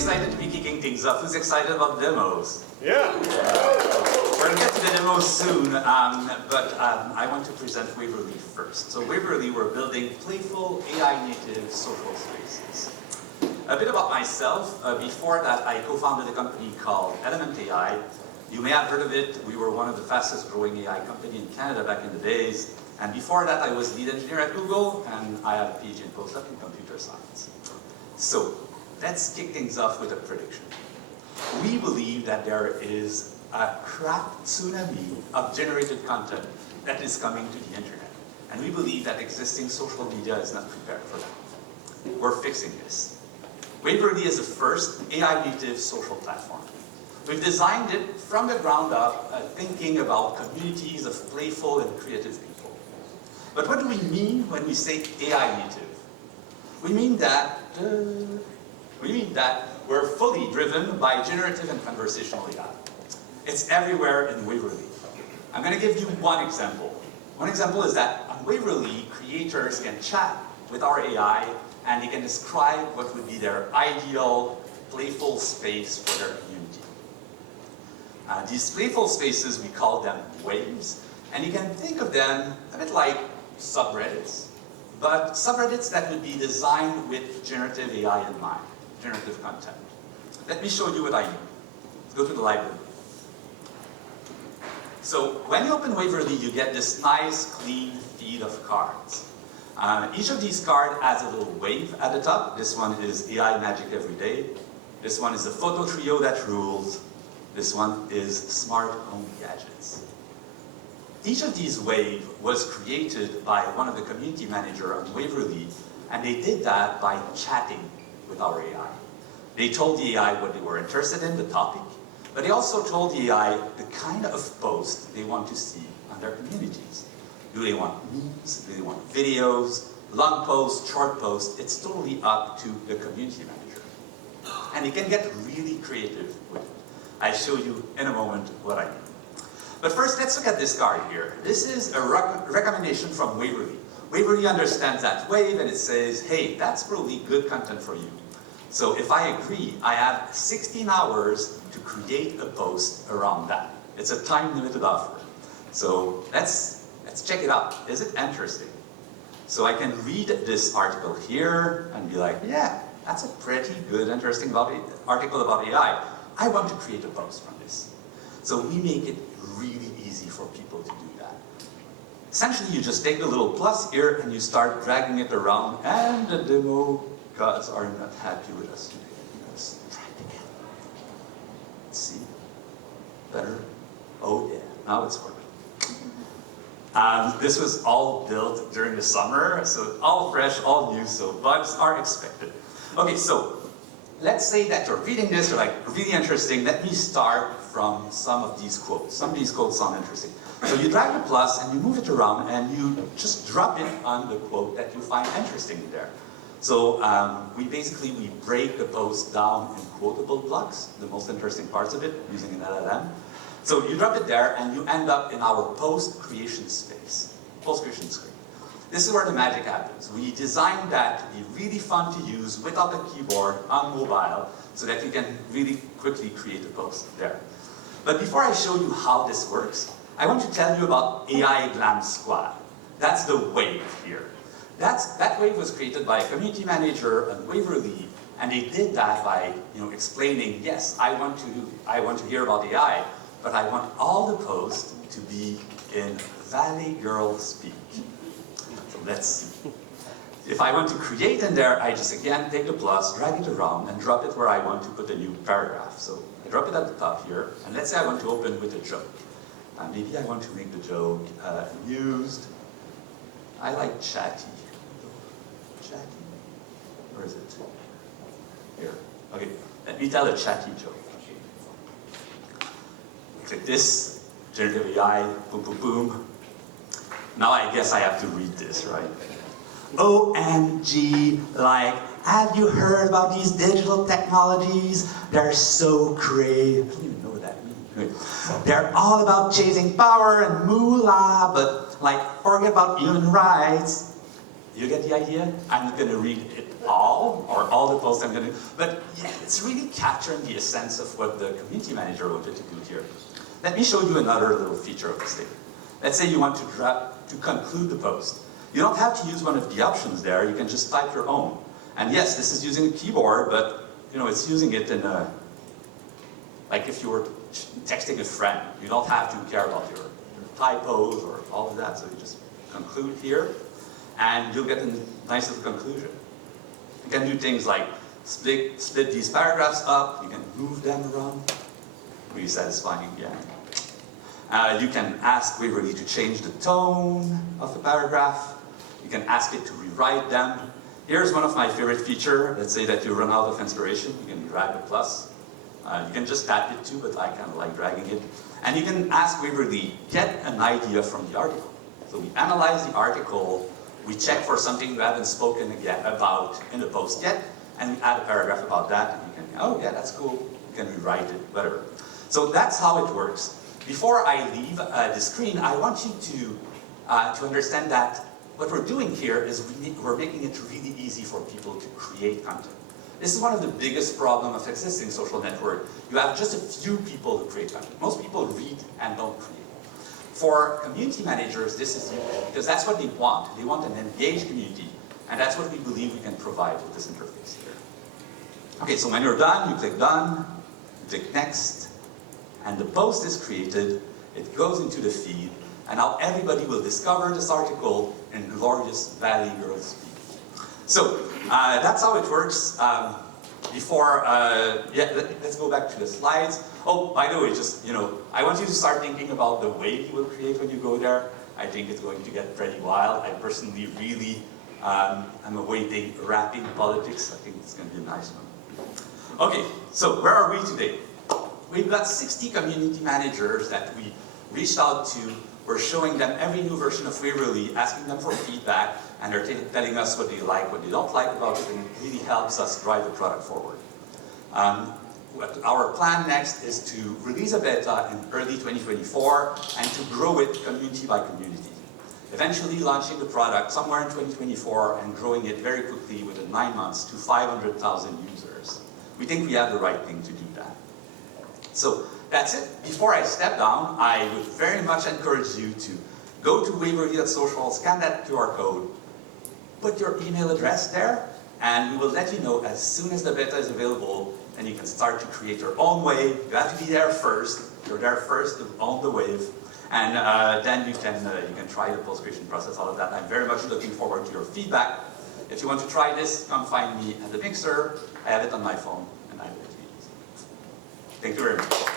excited to be kicking things off. Who's excited about demos? Yeah. We're going to get to the demos soon, but I want to present Waverly first. So Waverly, we're building playful AI-native social spaces. A bit about myself. Before that, I co-founded a company called Element AI. You may have heard of it. We were one of the fastest growing AI companies in Canada back in the days. And before that, I was lead engineer at Google, and I have a PhD in postdoc in computer science. So let's kick things off with a prediction. We believe that there is a crap tsunami of generated content that is coming to the internet. And we believe that existing social media is not prepared for that. We're fixing this. Waverly is the first AI-native social platform. We've designed it from the ground up, thinking about communities of playful and creative people. But what do we mean when we say AI-native? We mean that we're fully driven by generative and conversational AI. It's everywhere in Waverly. I'm going to give you one example. One example is that on Waverly, creators can chat with our AI and they can describe what would be their ideal playful space for their community. These playful spaces, we call them waves, and you can think of them a bit like subreddits, but subreddits that would be designed with generative AI in mind, generative content. Let me show you what I mean. Let's go to the library. So when you open Waverly, you get this nice, clean feed of cards. Each of these cards has a little wave at the top. This one is AI magic every day. This one is the photo trio that rules. This one is smart home gadgets. Each of these waves was created by one of the community managers on Waverly, and they did that by chatting with our AI. They told the AI what they were interested in, the topic, but they also told the AI the kind of post they want to see on their communities. Do they want memes? Do they want videos? Long posts, short posts? It's totally up to the community manager. And they can get really creative with it. I'll show you in a moment what I mean. But first, let's look at this card here. This is a recommendation from Waverly. Waverly understands that wave and it says, hey, that's probably good content for you. So if I agree, I have 16 hours to create a post around that. It's a time-limited offer. So let's check it out. Is it interesting? So I can read this article here and be like, yeah, that's a pretty good, interesting article about AI. I want to create a post from this. So we make it really easy for people to do that. Essentially, you just take the little plus here and you start dragging it around, and the demo gods are not happy with us today. Let's try it again. Let's see. Better? Oh yeah, now it's working. This was all built during the summer, so all fresh, all new, so bugs are expected. Okay, so let's say that you're reading this, you're like, really interesting. Let me start from some of these quotes. Some of these quotes sound interesting. So you drag the plus and you move it around and you just drop it on the quote that you find interesting there. So we break the post down in quotable blocks, the most interesting parts of it, using an LLM. So you drop it there and you end up in our post-creation space, post-creation screen. This is where the magic happens. We designed that to be really fun to use without a keyboard on mobile so that you can really quickly create a post there. But before I show you how this works, I want to tell you about AI Glam Squad. That's the wave here. That wave was created by a community manager on Waverly, and they did that by explaining, yes, I want to hear about AI, but I want all the posts to be in Valley Girl speak. So let's see. If I want to create in there, I just again take the plus, drag it around, and drop it where I want to put a new paragraph. So I drop it at the top here, and let's say I want to open with a joke. Maybe I want to make the joke amused. I like chatty. Chatty? Where is it? Here. Okay, let me tell a chatty joke. Click this, generative AI, boom, boom, boom. Now I guess I have to read this, right? OMG, like, have you heard about these digital technologies? They're so great. I don't even know what that means. They're all about chasing power and moolah, but like, forget about human rights. You get the idea? I'm not going to read it all, or all the posts I'm going to, but yeah, it's really capturing the essence of what the community manager wanted to do here. Let me show you another little feature of this thing. Let's say you want to conclude the post. You don't have to use one of the options there, you can just type your own. And yes, this is using a keyboard, but it's using it in a, like if you were texting a friend, you don't have to care about your typos or all of that, so you just conclude here, and you'll get a nice little conclusion. You can do things like split these paragraphs up, you can move them around, really satisfying, yeah. You can ask Waverly to change the tone of the paragraph, you can ask it to rewrite them. Here's one of my favorite features. Let's say that you run out of inspiration, you can drag a plus. You can just tap it too, but I kind of like dragging it. And you can ask Waverly, get an idea from the article. So we analyze the article, we check for something we haven't spoken about in the post yet, and we add a paragraph about that, and you can, oh yeah, that's cool, you can rewrite it, whatever. So that's how it works. Before I leave the screen, I want you to understand that what we're doing here is we're making it really easy for people to create content. This is one of the biggest problems of existing social network. You have just a few people who create content. Most people read and don't create. For community managers, this is huge, because that's what they want. They want an engaged community, and that's what we believe we can provide with this interface here. Okay, so when you're done, you click done, you click next, and the post is created, it goes into the feed, and now everybody will discover this article in glorious Valley Girl speed. So that's how it works. Let's go back to the slides. Oh, by the way, just, I want you to start thinking about the wave you will create when you go there. I think it's going to get pretty wild. I personally really am awaiting rapping politics. I think it's going to be a nice one. Okay, so where are we today? We've got 60 community managers that we reached out to. We're showing them every new version of Waverly, asking them for feedback, and they're telling us what they like, what they don't like about it, and it really helps us drive the product forward. Our plan next is to release a beta in early 2024 and to grow it community by community. Eventually launching the product somewhere in 2024 and growing it very quickly within 9 months to 500,000 users. We think we have the right thing to do that. So that's it. Before I step down, I would very much encourage you to go to waverly.social, scan that QR code, put your email address there, and we will let you know as soon as the beta is available, and you can start to create your own wave. You have to be there first. You're there first to own the wave, and then you can try the post-creation process, all of that. I'm very much looking forward to your feedback. If you want to try this, come find me at the Mixer. I have it on my phone, and I will use it. Thank you very much.